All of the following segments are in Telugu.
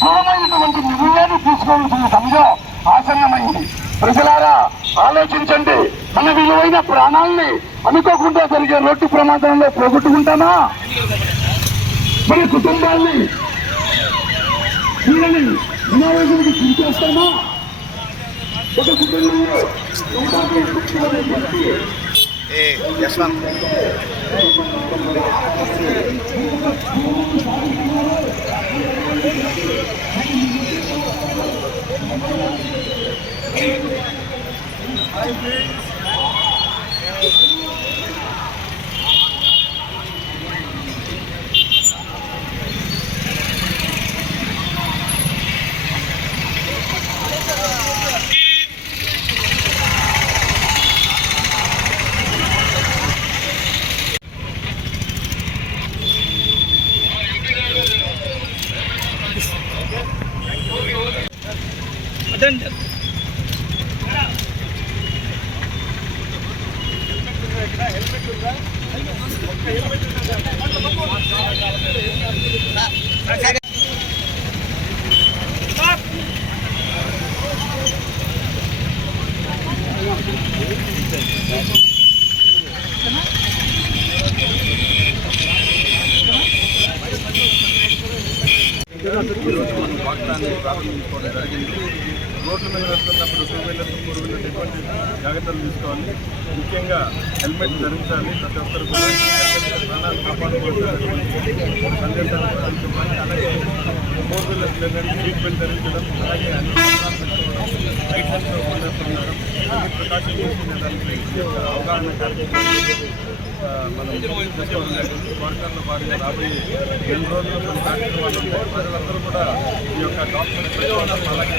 దృఢమైనటువంటి నిర్ణయాన్ని తీసుకోవాల్సిన సమయం ఆసన్నమైంది. ప్రజలారా ఆలోచించండి. మన విలువైన ప్రాణాలని అనుకోకుండా జరిగే రోడ్డు ప్రమాదంలో పోగొట్టుకుంటామా? మన కుటుంబాన్ని పిల్లల్ని వినాయకుడికి చించేస్తామా? ఒక కుటుంబంలో ప్రారంభించుకోవడం జరిగింది. రోడ్ల మీద వస్తున్నప్పుడు 2 వీలర్స్ 4 వీలర్స్ ఎటువంటి జాగ్రత్తలు తీసుకోవాలి, ముఖ్యంగా హెల్మెట్ ధరించాలి, ప్రతి ఒక్కరు కూడా ప్రాణాలు కాపాడుకోవాల్సినటువంటి సందేశాలు ధరించాలి. అలాగే 4 వీలర్స్ లేదంటే సీట్ బెల్ట్ ధరించడం, అలాగే అన్ని లైసెన్స్ ఉండడం, ప్రికాషన్ తీసుకునేదానికి అవగాహన కార్యక్రమాలు మనం చేసుకోవడం జరిగింది. వార్తల్లో భారీగా రాబోయే 2 రోజులు కొన్ని కార్యక్రమాలు ఉంటాయి. ప్రజలందరూ కూడా ఈ యొక్క డాక్యుమెంట్ పెట్టుకోవడం, అలాగే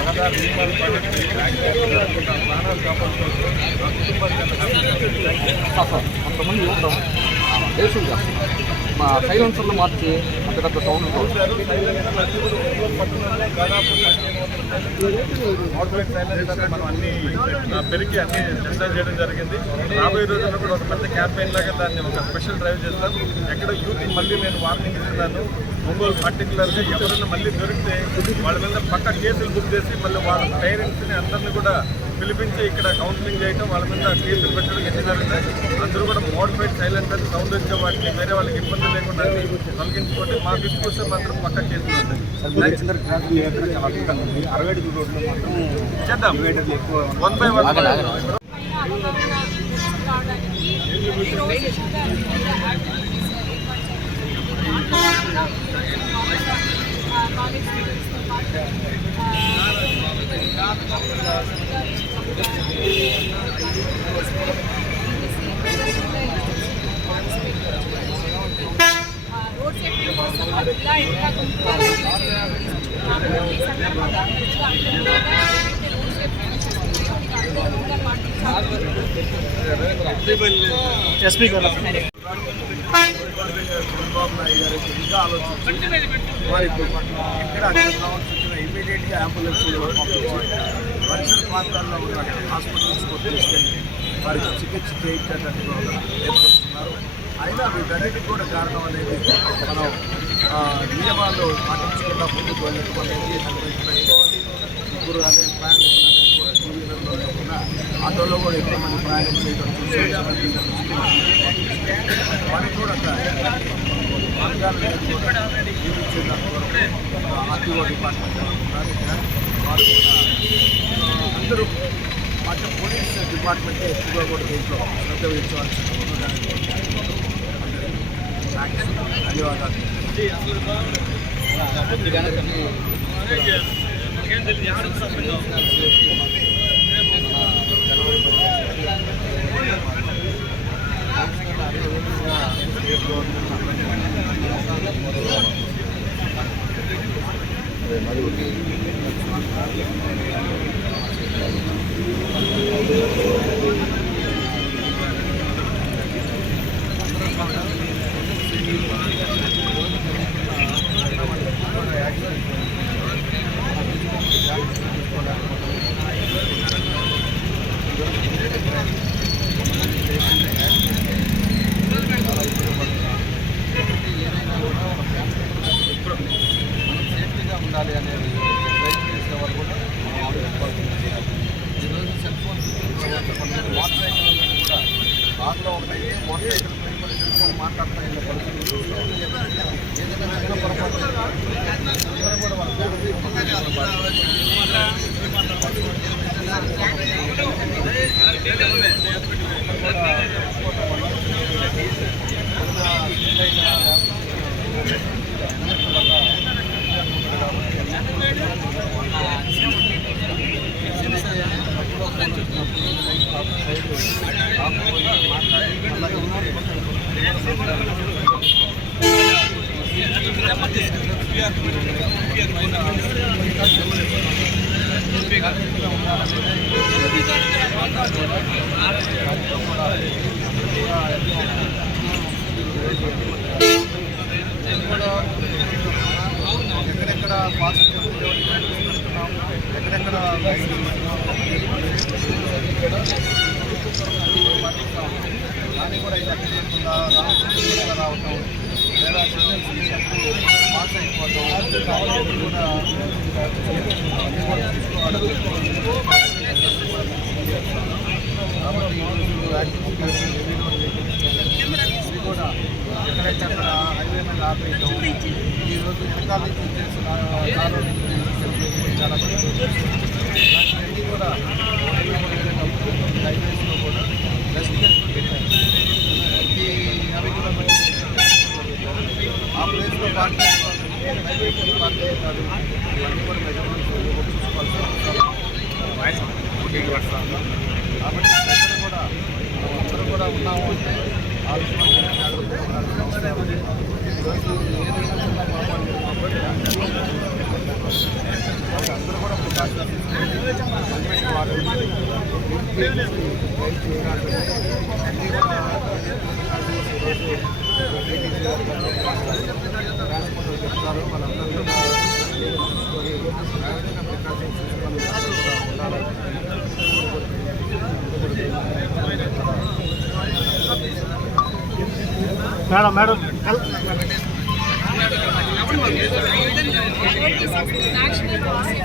రహదారి నియమాలు పాటించి ప్రాణాలు కాపాడుకోవచ్చు. ఆ కుటుంబానికి కొంతమంది యువత దేశం చేస్తున్నారు. మా సైలెన్సర్లు మార్చి అంత పెద్ద సౌండ్ మోటరైజ్ సైలెన్సర్ మనం అన్ని పెరిగి అన్ని డిజైన్ చేయడం జరిగింది. రాబోయే రోజుల్లో కూడా ఒక పెద్ద క్యాంపెయిన్ లాగా దాన్ని ఒక స్పెషల్ డ్రైవ్ చేస్తాం. ఎక్కడ యూత్ మళ్ళీ నేను వార్నింగ్ ఇస్తున్నాను, ఒంగోలు పర్టికులర్గా ఎవరైనా మళ్ళీ దొరికితే వాళ్ళ మీద పక్క కేసులు బుక్ చేసి మళ్ళీ వాళ్ళ పేరెంట్స్ని అందరినీ కూడా పిలిపించి ఇక్కడ కౌన్సిలింగ్ చేయడం, వాళ్ళ మీద కేసులు పెట్టడం ఎన్ని జరుగుతాయి. అందరూ కూడా మోడిఫైడ్ సైలెన్సర్ సౌండ్ వచ్చే వాటిని వేరే వాళ్ళకి ఇబ్బంది లేకుండా తొలగించుకోండి. మా దృష్టి కోసం మాత్రం పక్క కేసులు ఉంటాయి. చేద్దాం 1 by 1. రోడ్ సేఫ్టీ కోసం ఇలా ఎట్లా ఎస్పీ గారు చంద్రబాబు నాయుడు గారికి ఇంకా ఆలోచించి వారికి ఇక్కడ కావాల్సిన ఇమీడియట్గా అంబులెన్స్ పరిసర ప్రాంతాల్లో ఉన్న హాస్పిటల్స్ తీసుకెళ్ళి వారికి చికిత్స చేయించేటట్టు ఏర్పరుస్తున్నారు. అయినా వీటన్నిటికి కూడా కారణం అనేది మనం నియమాలు పాటించకుండా ముందుకు వెళ్ళటం అనేది హెల్మెట్ పెట్టుకోవాలి. ముగ్గురు అనే ప్రయాణికులు అనేది కూడా 2 వీలర్లో లేకుండా ఆటోలో కూడా ఎక్కువ మంది ప్రయాణం చేయడం చూసి వారికి కూడా మార్గాలను కూడా జీవించేదానికి వరకు ఆర్టీఓ డిపార్ట్మెంట్ ఉన్నారు. వారు కూడా అందరూ అంటే పోలీస్ డిపార్ట్మెంటే ఎక్కువగా కూడా దీంట్లో శ్రద్ధ వహించవలసిన ధన్యవాదాలు. ఎక్కడెక్కడ పాజిటివ్ ఎక్కడెక్కడ దాన్ని కూడా ఇది అక్కడ చేయకుండా రావటం లేదా పాస్ అయిపోవటం కూడా ఇది కూడా ఎక్కడెక్కడ హైవే మీద ఆపేయటం ఈరోజు వెనకాల నుంచి చేసిన చాలా ఇలాంటివన్నీ కూడా హైవేస్లో కూడా రెస్ట్రిక్షన్స్ పెట్టారు. అవి కూడా ఆ ప్లేస్లో పార్టీ పార్టీ ఉంటారు. ఇవన్నీ కూడా మెజర్మెంట్స్ చూసుకోవాల్సి కాబట్టి దగ్గర కూడా అందరూ కూడా ఉన్నాము అంటే ఆలోచన జాగ్రత్తగా ఉండాలి. ఈరోజు ఏదైనా చిన్న పాపాలు కాబట్టి అందరూ కూడా ప్రికాషన్ చెప్తారు. వాళ్ళందరూ కూడా ప్రికాషన్ ఉండాలి. Madam national policy.